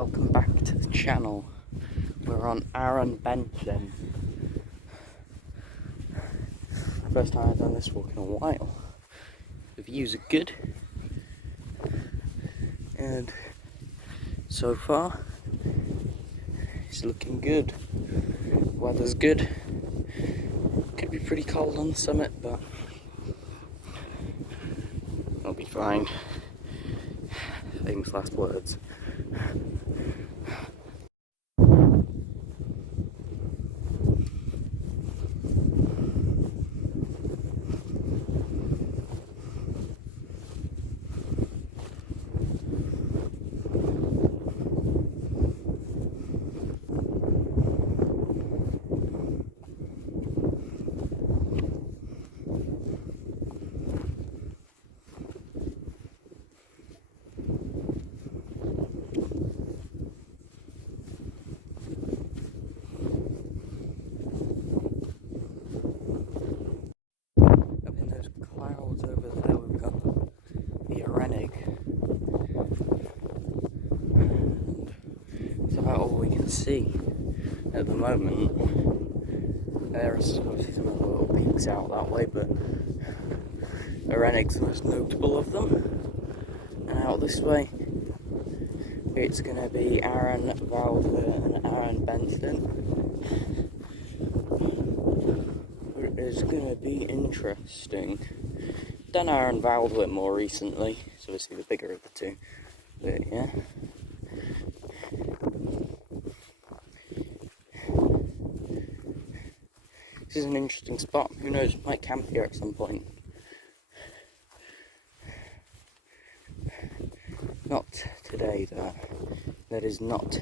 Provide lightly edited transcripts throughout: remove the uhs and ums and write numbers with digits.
Welcome back to the channel. We're on Aran benllyn. First time I've done this walk in a while. The views are good, and so far it's looking good. Weather's good. Could be pretty cold on the summit, but it'll be fine. Famous last words. Clouds over there, we've got the aran. It's about all we can see at the moment. There's obviously some other little peaks out that way, but aran's the most notable of them. And out this way, it's going to be aran valdwyr and aran benllyn. It's going to be interesting. Done aran valdwyr more recently, it's obviously the bigger of the two, but yeah. This is an interesting spot. Who knows, might camp here at some point. Not today though. That is not.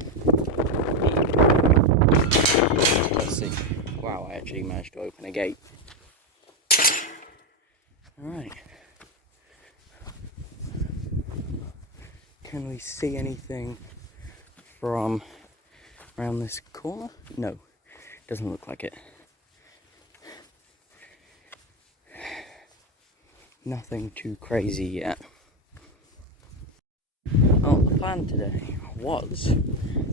Let's see. Wow, I actually managed to open a gate. Alright. Can we see anything from around this corner? No, doesn't look like it. Nothing too crazy yet. Well, the plan today was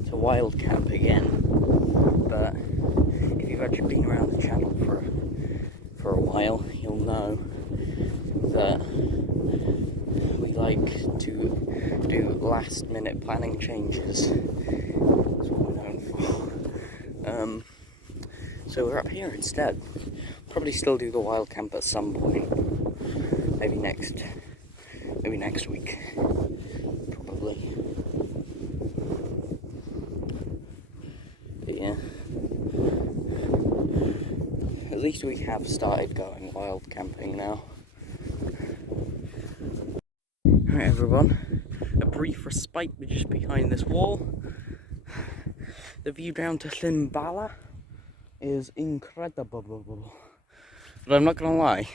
to wild camp again, but if you've actually been around the channel for a while, you'll know that we like to do last minute planning changes. That's what we're known for. So we're up here instead. Probably still do the wild camp at some point. Maybe next week. Probably. But yeah. At least we have started going wild camping now. Alright everyone, a brief respite. We're just behind this wall. The view down to benllyn is incredible. But I'm not gonna lie,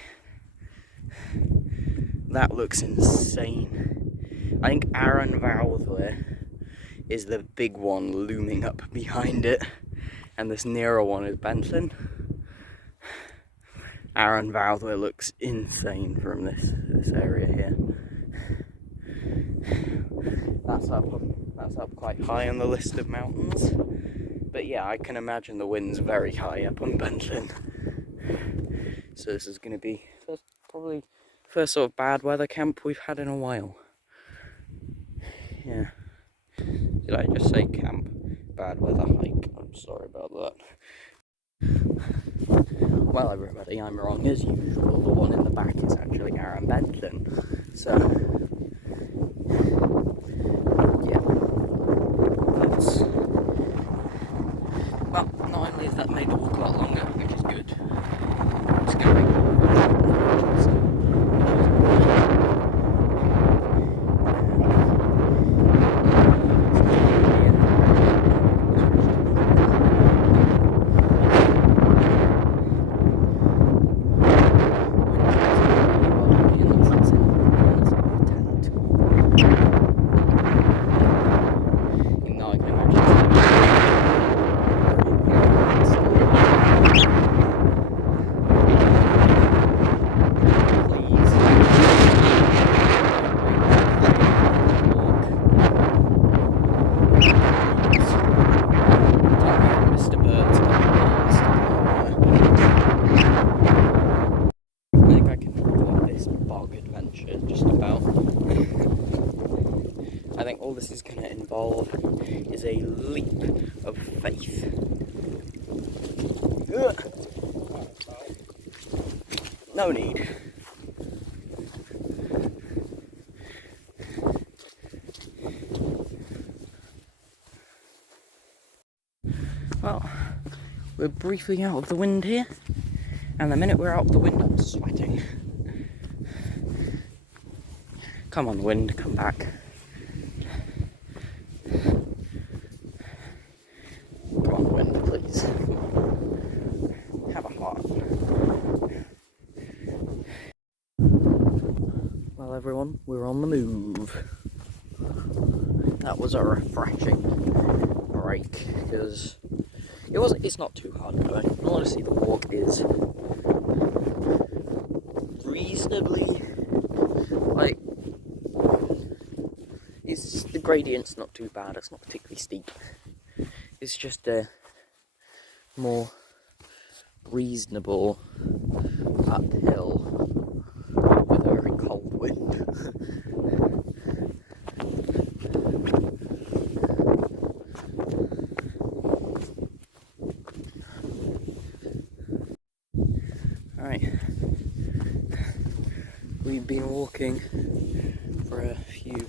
that looks insane. I think aran valdwyr is the big one looming up behind it, and this nearer one is benllyn. Aran valdwyr looks insane from this area here. That's up quite high on the list of mountains. But yeah, I can imagine the wind's very high up on benllyn. So this is going to be probably first sort of bad weather camp we've had in a while. Yeah. Did I just say camp? Bad weather hike. I'm sorry about that. Well everybody, I'm wrong as usual. The one in the back is actually aran benllyn. So yeah. Well, not only has that made the walk a lot longer, which is good. It's going to make I think all this is going to involve is a leap of faith. Ugh. No need. Well, we're briefly out of the wind here, and the minute we're out of the wind, I'm sweating. Come on, wind, come back. Come on, wind, please. Have a heart. Well, everyone, we're on the move. That was a refreshing break, because it's not too hard going. Honestly, the walk is reasonably, the gradient's not too bad, it's not particularly steep. It's just a more reasonable uphill with a very cold wind. Alright, we've been walking for a few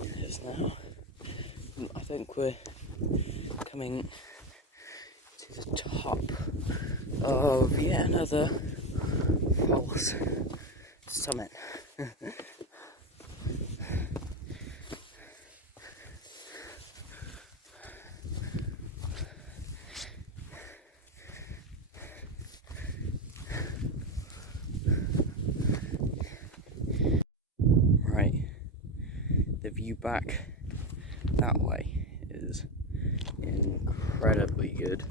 minutes now. I think we're coming to the top of yet another false summit. Right, the view back that way is incredibly good,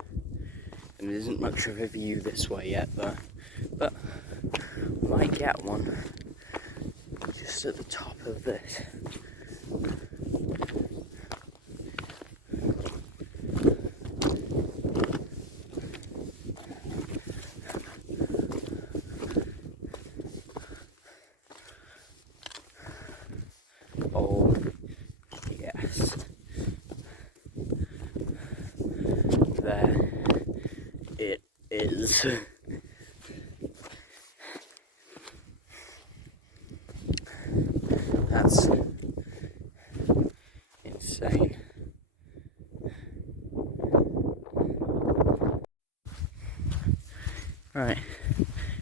and there isn't much of a view this way yet though, but we might get one just at the top of this. Oh yes, there it is. That's insane. Right,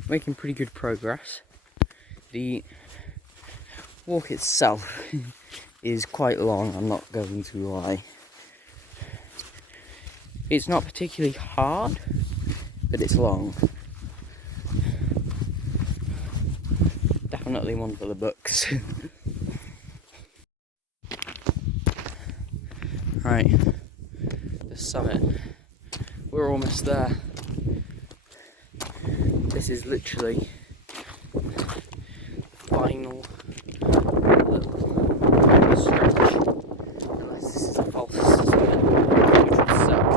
making pretty good progress. The walk itself is quite long, I'm not going to lie. It's not particularly hard, but it's long. Definitely one for the books. Right, the summit. We're almost there. This is literally the final little stretch. Unless this is a false summit, which would suck.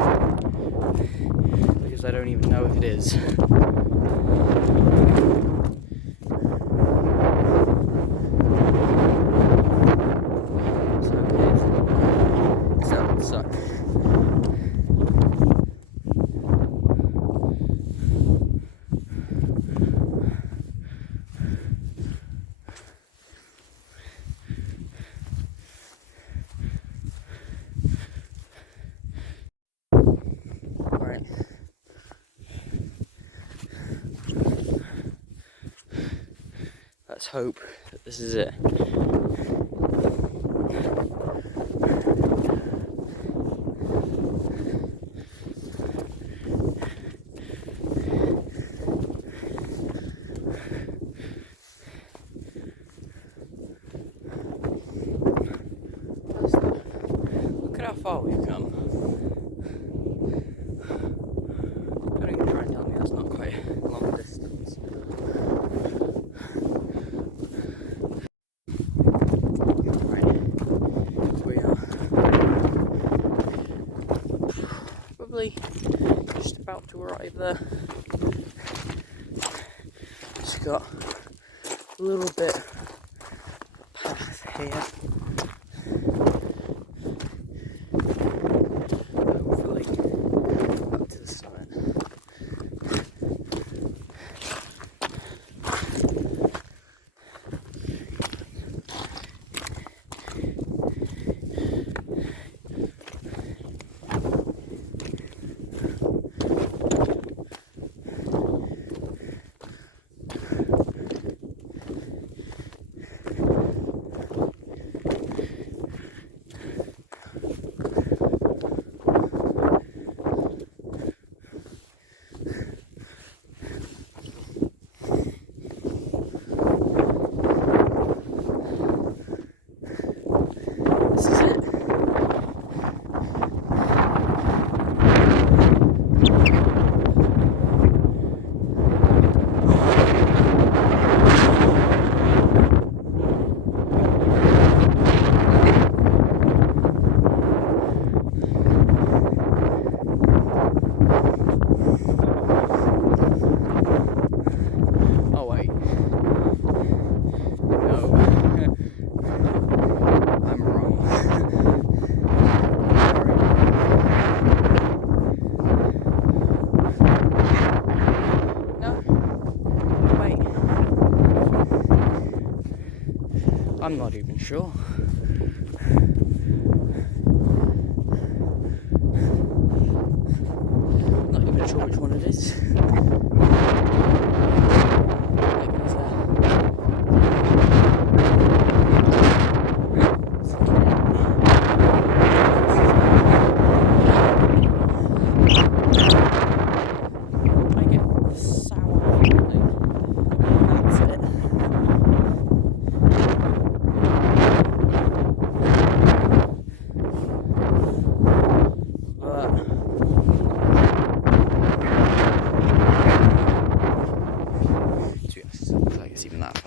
Because I don't even know if it is. Suck. Right. Let's hope that this is it. Look at how far we've come. Don't even try and tell me that's not quite a long distance. Right, we are probably just about to arrive there. Just got a little bit path here. I'm not even sure. Not even sure which one it is. Maybe it's I get sour feeling. That's it. But to be honest, it doesn't look like it's even that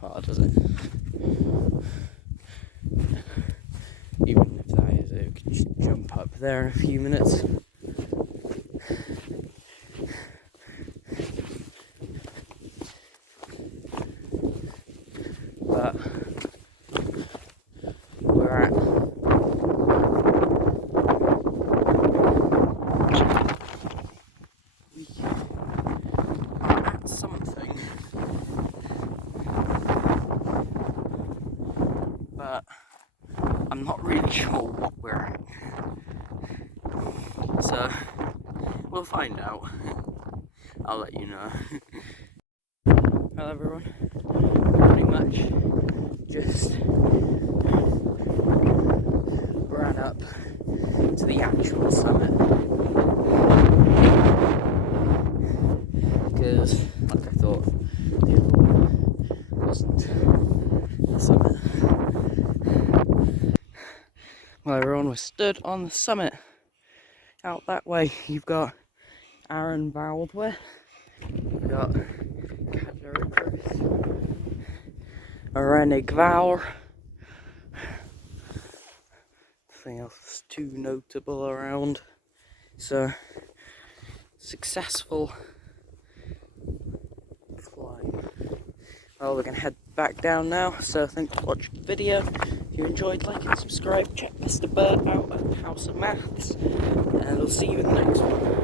far, does it? Even if that is, it could just jump up there in a few minutes. But we're at something, but I'm not really sure what we're at. So we'll find out. I'll let you know. Well, everyone, pretty much just ran up to the actual summit because, like I thought, the other one wasn't the summit. Well, everyone, we're stood on the summit. Out that way, you've got Aran Baldwin, you've got Aran Gvaur. Nothing else too notable around. So, successful climb. Well, we're going to head back down now, so thanks for watching the video. If you enjoyed, like and subscribe. Check Mr. Burt out at House of Maths, and we'll see you in the next one.